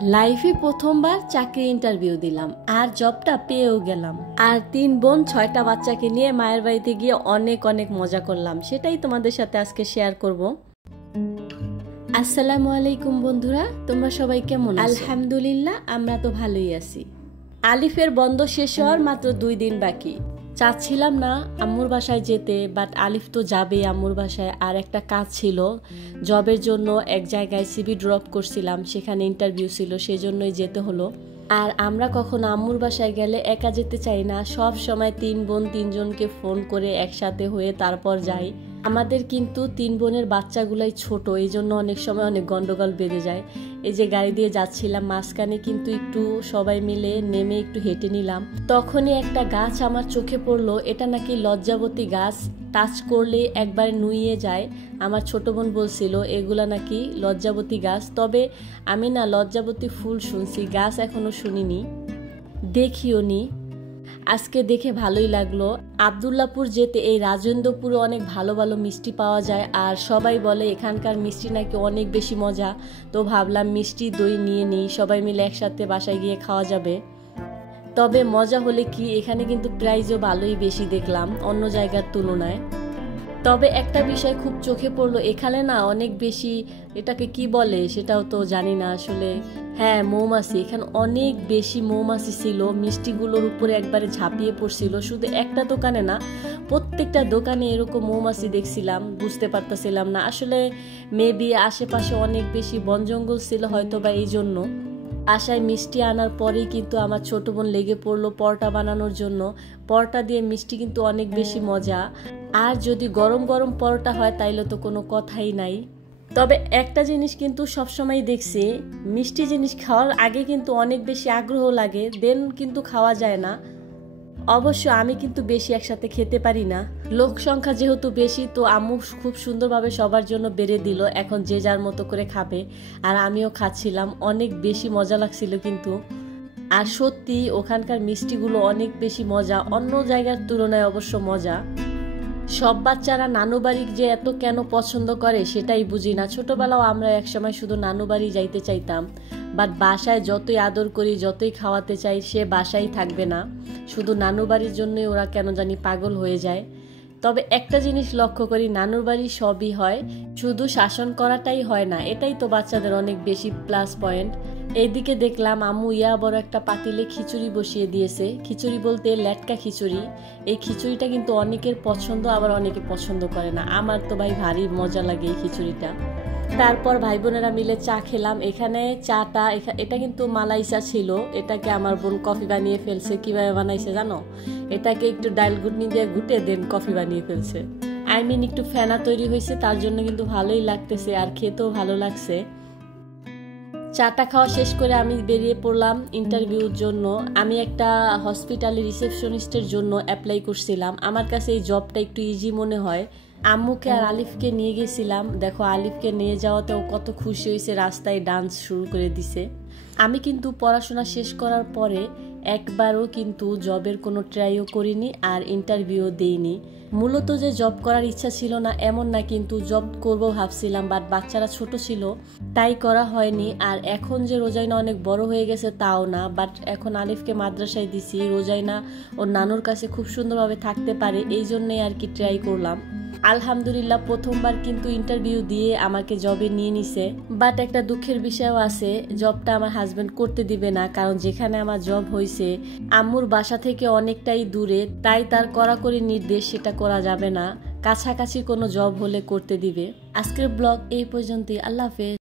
লাইফে প্রথমবার চাকরি ইন্টারভিউ দিলাম আর জবটা পেয়েও গেলাম। আর 3 বোন 6টা বাচ্চাকে নিয়ে মায়ের বাড়িতে গিয়ে অনেক অনেক মজা করলাম, সেটাই তোমাদের সাথে আজকে শেয়ার করব। আসসালামু আলাইকুম বন্ধুরা, তোমরা সবাই কেমন আছো? আলহামদুলিল্লাহ, আমরা তো ভালোই আছি। আলিফের বন্ধ শেষ হওয়ার মাত্র 2 দিন বাকি। চাচ্ছিলাম না আম্মুর বাসায় যেতে, বাট আলিফ তো যাবে আম্মুর বাসায়। আর একটা কাজ ছিল, জবের জন্য এক জায়গায় সিভি ড্রপ করছিলাম, সেখানে ইন্টারভিউ ছিল, সেজন্যই যেতে হলো। আর আমরা কখনো আম্মুর বাসায় গেলে একা যেতে চাই না, সব সময় 3 বোন 3 জনকে ফোন করে একসাথে হয়ে তারপর যাই। আমাদের কিন্তু 3 বোনের বাচ্চাগুলাই ছোট, এই জন্য অনেক সময় অনেক গন্ডগোল বেঁধে যায়। এই যে গাড়ি দিয়ে যাচ্ছিলাম, মাঝখানে কিন্তু একটু সবাই মিলে নেমে একটু হেঁটে নিলাম। তখনই একটা গাছ আমার চোখে পড়লো, এটা নাকি লজ্জাবতী গাছ, টাচ করলে একবারে নুইয়ে যায়। আমার ছোট বোন বলছিল এগুলা নাকি লজ্জাবতী গাছ, তবে আমি না লজ্জাবতী ফুল শুনছি, গাছ এখনো শুনিনি, দেখিও নি। আজকে দেখে ভালোই লাগলো। আব্দুল্লাহপুর যেতে এই রাজেন্দ্রপুরে অনেক ভালো ভালো মিষ্টি পাওয়া যায়, আর সবাই বলে এখানকার মিষ্টি নাকি অনেক বেশি মজা। তো ভাবলাম মিষ্টি দই নিয়ে নিই, সবাই মিলে একসাথে বাসায় গিয়ে খাওয়া যাবে। তবে মজা হলে কি, এখানে কিন্তু প্রাইসও ভালোই বেশি দেখলাম অন্য জায়গার তুলনায়। তবে একটা বিষয় খুব চোখে পড়লো, এখানে না অনেক বেশি, এটাকে কি বলে সেটাও তো জানি না আসলে, হ্যাঁ মৌমাছি। এখানে অনেক বেশি মৌমাছি ছিল, মিষ্টিগুলোর উপরে একবারে ঝাঁপিয়ে পড়ছিল। শুধু একটা দোকানে না, প্রত্যেকটা দোকানে এরকম মৌমাছি দেখছিলাম, বুঝতে পারতেছিলাম না আসলে। মেবি আশেপাশে অনেক বেশি বন জঙ্গল ছিল হয়তো বা এই জন্য। আশায় মিষ্টি আনার পরেই কিন্তু আমার ছোট বোন লেগে পড়লো পরোটা বানানোর জন্য। পরোটা দিয়ে মিষ্টি কিন্তু অনেক বেশি মজা, আর যদি গরম গরম পরোটা হয় তাইলে তো কোনো কথাই নাই। তবে একটা জিনিস কিন্তু সবসময় দেখছি, মিষ্টি জিনিস খাওয়ার আগে কিন্তু অনেক বেশি আগ্রহ লাগে, দেন কিন্তু খাওয়া যায় না। অবশ্য আমি কিন্তু বেশি একসাথে খেতে পারি না, লোক সংখ্যা যেহেতু বেশি, তো আম্মু খুব সুন্দরভাবে সবার জন্য বেড়ে দিল, এখন যে যার মতো করে খাবে। আর আমিও খাচ্ছিলাম, অনেক বেশি মজা লাগছিল কিন্তু। আর সত্যি ওখানকার মিষ্টিগুলো অনেক বেশি মজা, অন্য জায়গার তুলনায় অবশ্য মজা। সব বাচ্চারা নানু বাড়ি যে এত কেন পছন্দ করে সেটাই বুঝি না। ছোটবেলাও আমরা একসময় শুধু নানু বাড়ি যাইতে চাইতাম, বাট বাসায় যতই আদর করি, যতই খাওয়াতে চাই, সে বাসায় থাকবে না। শুধু নানু বাড়ির জন্যই ওরা কেন জানি পাগল হয়ে যায়। তবে একটা জিনিস লক্ষ্য করি, নানুর বাড়ি সবই হয়, শুধু শাসন করাটাই হয় না, এটাই তো বাচ্চাদের অনেক বেশি প্লাস পয়েন্ট। এইদিকে দেখলাম আম্মু বড় একটা পাতিলে খিচুড়ি বসিয়ে দিয়েছে। খিচুড়ি বলতে লেটকা খিচুড়ি। এই খিচুড়িটা কিন্তু অনেকের পছন্দ, আবার অনেকে পছন্দ করে না। আমার তো ভাই ভারী মজা লাগে এই খিচুড়িটা। তারপর ভাই বোনেরা মিলে চা খেলাম। এখানে চাটা, এটা কিন্তু মালাই চা ছিল, এটাকে আমার বোন কফি বানিয়ে ফেলছে। কিভাবে বানাইছে জানো? এটাকে একটু ডাইল ঘুটনি দিয়ে ঘুটে দেন কফি বানিয়ে ফেলছে। একটু ফেনা তৈরি হয়েছে, তার জন্য কিন্তু ভালোই লাগতেছে, আর খেতেও ভালো লাগছে। চাটা খাওয়া শেষ করে আমি বেরিয়ে পড়লাম ইন্টারভিউর জন্য। আমি একটা হসপিটালে রিসেপশনিস্টের জন্য অ্যাপ্লাই করছিলাম। আমার কাছে এই জবটা একটু ইজি মনে হয়। আম্মুকে আর আলিফকে নিয়ে গেছিলাম, দেখো আলিফকে নিয়ে যাওয়াতেও কত খুশি হয়েছে, রাস্তায় ডান্স শুরু করে দিছে। আমি কিন্তু পড়াশোনা শেষ করার পরে একবারও কিন্তু জবের কোনো ট্রাইও করিনি, আর ইন্টারভিউ দেইনি। মূলত যে জব করার ইচ্ছা ছিল না এমন না, কিন্তু জব করবো ভাবছিলাম, বাট বাচ্চারা ছোট ছিল তাই করা হয়নি। আর এখন যে রোজাইনা অনেক বড় হয়ে গেছে তাও না, বাট এখন আলিফকে মাদ্রাসায় দিছি, রোজাইনা ওর নানুর কাছে খুব সুন্দরভাবে থাকতে পারে, এই জন্যই আর কি ট্রাই করলাম। আলহামদুলিল্লাহ প্রথমবার কিন্তু ইন্টারভিউ দিয়ে আমাকে জবে নিয়ে নিছে। বাট একটা দুঃখের বিষয়ও আছে, জবটা আমার হাজবেন্ড করতে দিবে না, কারণ যেখানে আমার জব হয়েছে আম্মুর বাসা থেকে অনেকটাই দূরে, তাই তার কড়াকড়ি নির্দেশ সেটা করা যাবে না, কাছাকাছি কোনো জব হলে করতে দিবে। আজকের ব্লগ এই পর্যন্তই, আল্লাহ হাফেজ।